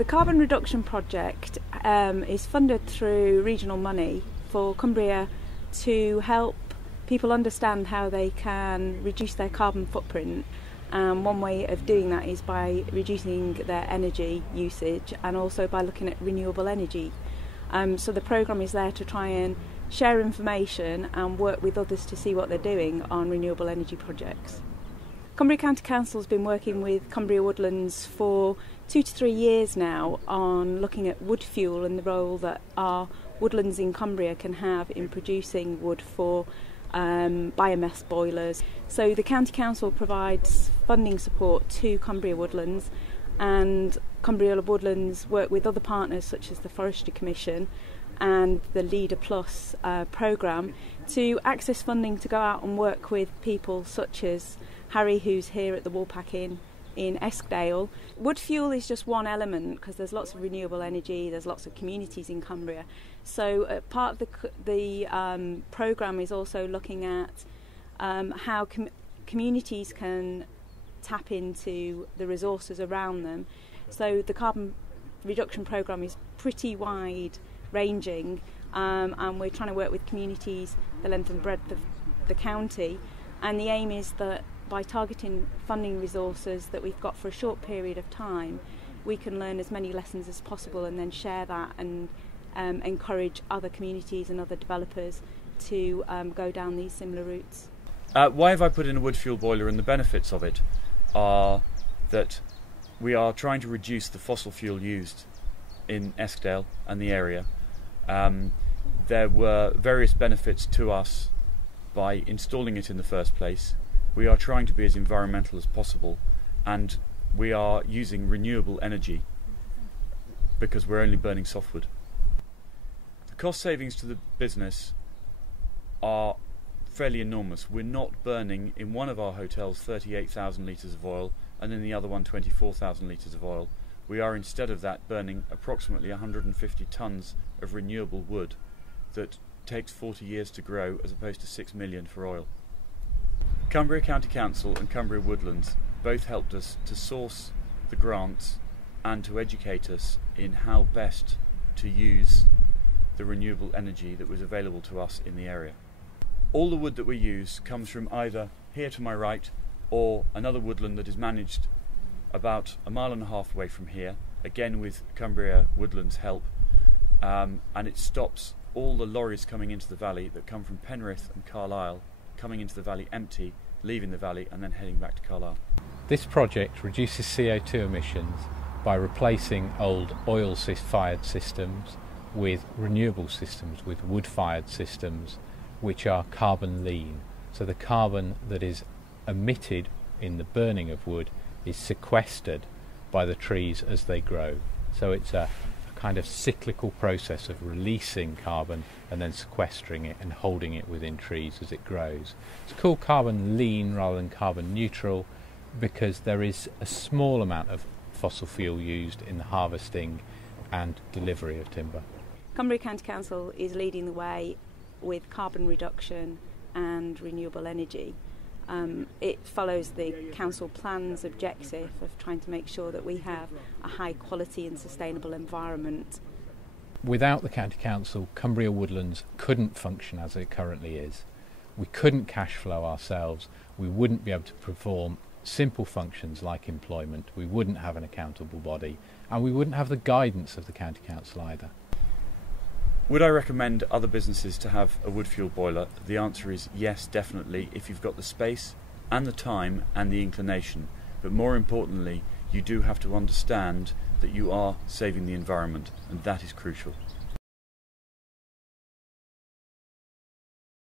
The carbon reduction project is funded through regional money for Cumbria to help people understand how they can reduce their carbon footprint. One way of doing that is by reducing their energy usage and also by looking at renewable energy. So the programme is there to try and share information and work with others to see what they're doing on renewable energy projects. Cumbria County Council has been working with Cumbria Woodlands for 2 to 3 years now on looking at wood fuel and the role that our woodlands in Cumbria can have in producing wood for biomass boilers. So the County Council provides funding support to Cumbria Woodlands, and Cumbria Woodlands work with other partners such as the Forestry Commission and the Leader Plus programme to access funding to go out and work with people such as Harry, who's here at the Woolpack Inn in Eskdale. Wood fuel is just one element because there's lots of renewable energy, there's lots of communities in Cumbria. So part of the programme is also looking at how communities can tap into the resources around them. So the carbon reduction programme is pretty wide ranging, and we're trying to work with communities the length and breadth of the county, and the aim is that by targeting funding resources that we've got for a short period of time, we can learn as many lessons as possible and then share that and encourage other communities and other developers to go down these similar routes. Why have I put in a wood fuel boiler? And the benefits of it are that we are trying to reduce the fossil fuel used in Eskdale and the area. There were various benefits to us by installing it in the first place. We are trying to be as environmental as possible, and we are using renewable energy because we're only burning softwood. The cost savings to the business are fairly enormous. We're not burning in one of our hotels 38,000 litres of oil and in the other one 24,000 litres of oil. We are instead of that burning approximately 150 tonnes of renewable wood that takes 40 years to grow as opposed to 6 million for oil. Cumbria County Council and Cumbria Woodlands both helped us to source the grants and to educate us in how best to use the renewable energy that was available to us in the area. All the wood that we use comes from either here to my right or another woodland that is managed about 1.5 miles away from here, again with Cumbria Woodlands' help, and it stops all the lorries coming into the valley that come from Penrith and Carlisle, coming into the valley empty, leaving the valley and then heading back to Carlisle. This project reduces CO2 emissions by replacing old oil-fired systems with renewable systems, with wood-fired systems, which are carbon lean. So the carbon that is emitted in the burning of wood is sequestered by the trees as they grow. So it's a kind of cyclical process of releasing carbon and then sequestering it and holding it within trees as it grows. It's called carbon lean rather than carbon neutral because there is a small amount of fossil fuel used in the harvesting and delivery of timber. Cumbria County Council is leading the way with carbon reduction and renewable energy. It follows the council plan's objective of trying to make sure that we have a high quality and sustainable environment. Without the County Council, Cumbria Woodlands couldn't function as it currently is. We couldn't cash flow ourselves. We wouldn't be able to perform simple functions like employment. We wouldn't have an accountable body, and we wouldn't have the guidance of the County Council either. Would I recommend other businesses to have a wood fuel boiler? The answer is yes, definitely, if you've got the space and the time and the inclination. But more importantly, you do have to understand that you are saving the environment, and that is crucial.